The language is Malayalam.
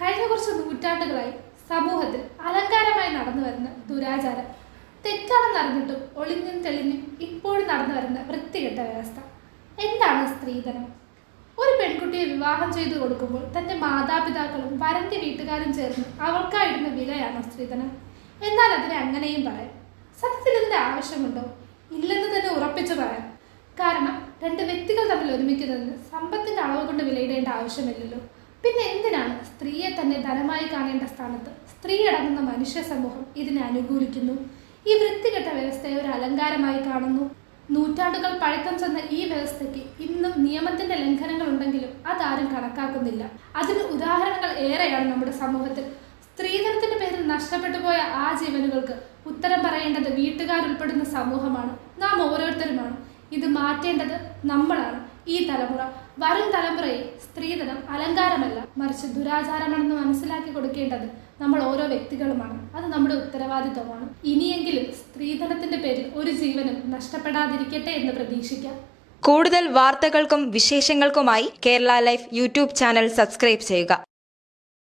കഴിഞ്ഞ കുറച്ച് നൂറ്റാണ്ടുകളായി സമൂഹത്തിൽ അലങ്കാരമായി നടന്നു വരുന്ന ദുരാചാരം. തെറ്റാണെന്നറിഞ്ഞിട്ടും ഒളിഞ്ഞും തെളിഞ്ഞും ഇപ്പോഴും നടന്നു വരുന്ന വൃത്തികെട്ട വ്യവസ്ഥ. എന്താണ് സ്ത്രീധനം? ഒരു പെൺകുട്ടിയെ വിവാഹം ചെയ്തു കൊടുക്കുമ്പോൾ തന്റെ മാതാപിതാക്കളും വരന്റെ വീട്ടുകാരും ചേർന്ന് അവൾക്കായിടുന്ന വിലയാണോ സ്ത്രീധനം? എന്നാൽ അതിനെ അങ്ങനെയും പറയാം. സത്യത്തിൽ ഇതിന്റെ ആവശ്യമുണ്ടോ? ഇല്ലെന്ന് തന്നെ ഉറപ്പിച്ചു പറയാം. കാരണം രണ്ട് വ്യക്തികൾ തമ്മിൽ ഒരുമിക്കുന്നതിന് സമ്പത്തിന്റെ അളവ് കൊണ്ട് വിലയിടേണ്ട ആവശ്യമില്ലല്ലോ. പിന്നെ എന്തിനാണ് സ്ത്രീയെ തന്നെ ധനമായി കാണേണ്ട സ്ഥാനത്ത്? സ്ത്രീ അടങ്ങുന്ന മനുഷ്യ സമൂഹം ഇതിനെ അനുകൂലിക്കുന്നു. ഈ വൃത്തികെട്ട വ്യവസ്ഥയെ ഒരു അലങ്കാരമായി കാണുന്നു. നൂറ്റാണ്ടുകൾ പഴക്കം ചെന്ന ഈ വ്യവസ്ഥയ്ക്ക് ഇന്നും നിയമത്തിന്റെ ലംഘനങ്ങൾ ഉണ്ടെങ്കിലും അതാരും കണക്കാക്കുന്നില്ല. അതിന് ഉദാഹരണങ്ങൾ ഏറെയാണ് നമ്മുടെ സമൂഹത്തിൽ. സ്ത്രീധനത്തിന്റെ പേരിൽ നഷ്ടപ്പെട്ടു പോയ ആ ജീവനുകൾക്ക് ഉത്തരം പറയേണ്ടത് വീട്ടുകാരുൾപ്പെടുന്ന സമൂഹമാണ്. നാം ഓരോരുത്തരുമാണ്. ഇത് മാറ്റേണ്ടത് നമ്മളാണ്. ഈ തലമുറ. വരും തലമുറയിൽ സ്ത്രീധനം അലങ്കാരമല്ല. മറിച്ച് ദുരാചാരമാണെന്ന് മനസ്സിലാക്കി കൊടുക്കേണ്ടത് നമ്മൾ ഓരോ വ്യക്തികളുമാണ്. അത് നമ്മുടെ ഉത്തരവാദിത്വമാണ്. ഇനിയെങ്കിലും സ്ത്രീധനത്തിന്റെ പേരിൽ ഒരു ജീവനും നഷ്ടപ്പെടാതിരിക്കട്ടെ എന്ന് പ്രതീക്ഷിക്കാം. കൂടുതൽ വാർത്തകൾക്കും വിശേഷങ്ങൾക്കുമായി Kerala life YouTube channel subscribe ചെയ്യുക.